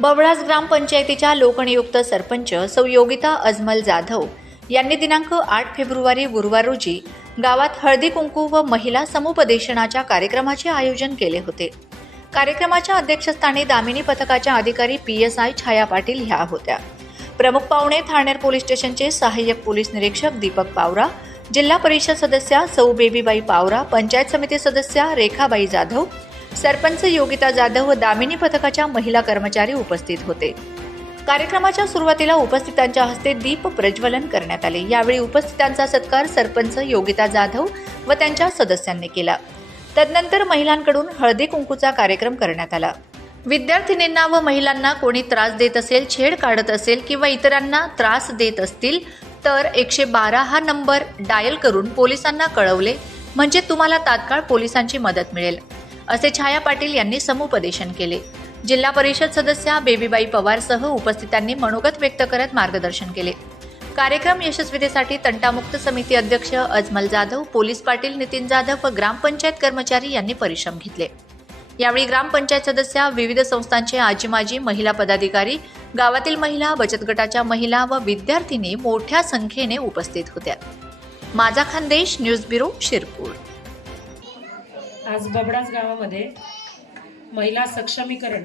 बवळास ग्रामपंचायतीच्या लोकनियुक्त सरपंच सौ योगिता अजमल जाधव यांनी दिनांक आठ फेब्रुवारी गुरुवार रोजी गावात हळदी कुंकू व महिला समुपदेशनाच्या कार्यक्रमाचे आयोजन केले होते. कार्यक्रमाच्या अध्यक्षस्थानी दामिनी पथकाच्या अधिकारी P S I Chhaya Patil ह्या होत्या. प्रमुख पाहुणे ठाणेर पोलीस स्टेशनचे सहाय्यक पोलीस निरीक्षक दीपक पावरा जिल्हा परिषद सदस्या सौ बेबीबाई पावरा पंचायत समिती सदस्या रेखाबाई जाधव सरपंच योगिता जाधव व दामिनी पथकाच्या महिला कर्मचारी उपस्थित होते. कार्यक्रमाच्या सुरुवातीला उपस्थितांच्या हस्ते दीप प्रज्वलन करण्यात आले. यावेळी उपस्थितांचा सत्कार सरपंच योगिता जाधव व त्यांच्या सदस्यांनी केला. तदनंतर महिलांकडून हळदी कुंकूचा कार्यक्रम करण्यात आला. विद्यार्थिनींना व महिलांना कोणी त्रास देत असेल छेड काढत असेल किंवा इतरांना त्रास देत असतील तर एकशे बारा हा नंबर डायल करून पोलिसांना कळवले. म्हणजे तुम्हाला तात्काळ पोलिसांची मदत मिळेल. असे छाया पाटील यांनी समुपदेशन केले. जिल्हा परिषद सदस्या बेबीबाई पवारसह उपस्थितांनी मनोगत व्यक्त करत मार्गदर्शन केले. कार्यक्रम यशस्वीतेसाठी तंटामुक्त समिती अध्यक्ष अजमल जाधव पोलीस पाटील नितीन जाधव व ग्रामपंचायत कर्मचारी यांनी परिश्रम घेतले. यावेळी ग्रामपंचायत सदस्या विविध संस्थांचे आजी माजी महिला पदाधिकारी गावातील महिला बचत गटाच्या महिला व विद्यार्थिनी मोठ्या संख्येने उपस्थित होत्या. माझा खानदेश न्यूज ब्युरो शिरपूर. आज बबडाच गावामध्ये महिला सक्षमीकरण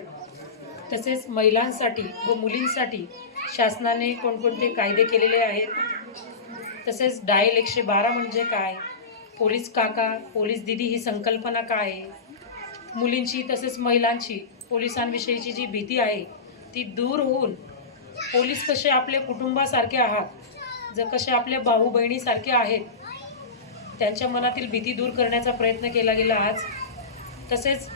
तसेच महिलांसाठी व मुलींसाठी शासनाने कोणकोणते कायदे केलेले आहेत? तसेच डायल एकशे बारा म्हणजे काय? पोलीस काका पोलीस दिदी ही संकल्पना काय आहे? मुलींची तसेच महिलांची पोलिसांविषयीची जी भीती आहे ती दूर होऊन पोलीस कसे आपले कुटुंबासारखे आहात? जर कसे आपल्या भाऊ बहिणीसारखे आहेत त्यांच्या मनातील भीती दूर करण्याचा प्रयत्न केला गेला आज. तसेच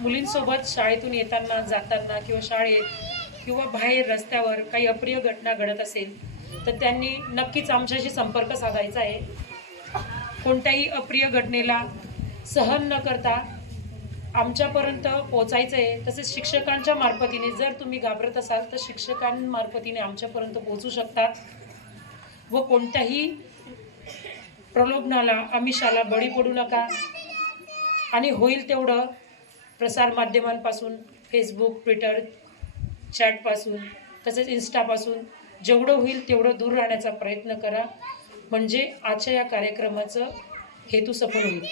मुलींसोबत शाळेतून येताना जाताना किंवा शाळेत किंवा बाहेर रस्त्यावर काही अप्रिय घटना घडत असेल तर त्यांनी नक्कीच आमच्याशी संपर्क साधायचा आहे. कोणत्याही अप्रिय घटनेला सहन न करता आमच्यापर्यंत पोचायचं आहे तसेच शिक्षकांच्या मार्फतीने जर तुम्ही घाबरत असाल तर शिक्षकांमार्फतीने आमच्यापर्यंत पोचू शकतात. व कोणत्याही प्रलोभनाला आमिषाला बळी पडू नका. आणि होईल तेवढं प्रसारमाध्यमांपासून फेसबुक ट्विटर चॅटपासून तसेच इन्स्टापासून जेवढं होईल तेवढं दूर राहण्याचा प्रयत्न करा. म्हणजे आजच्या या कार्यक्रमाचं हेतू सफल होईल.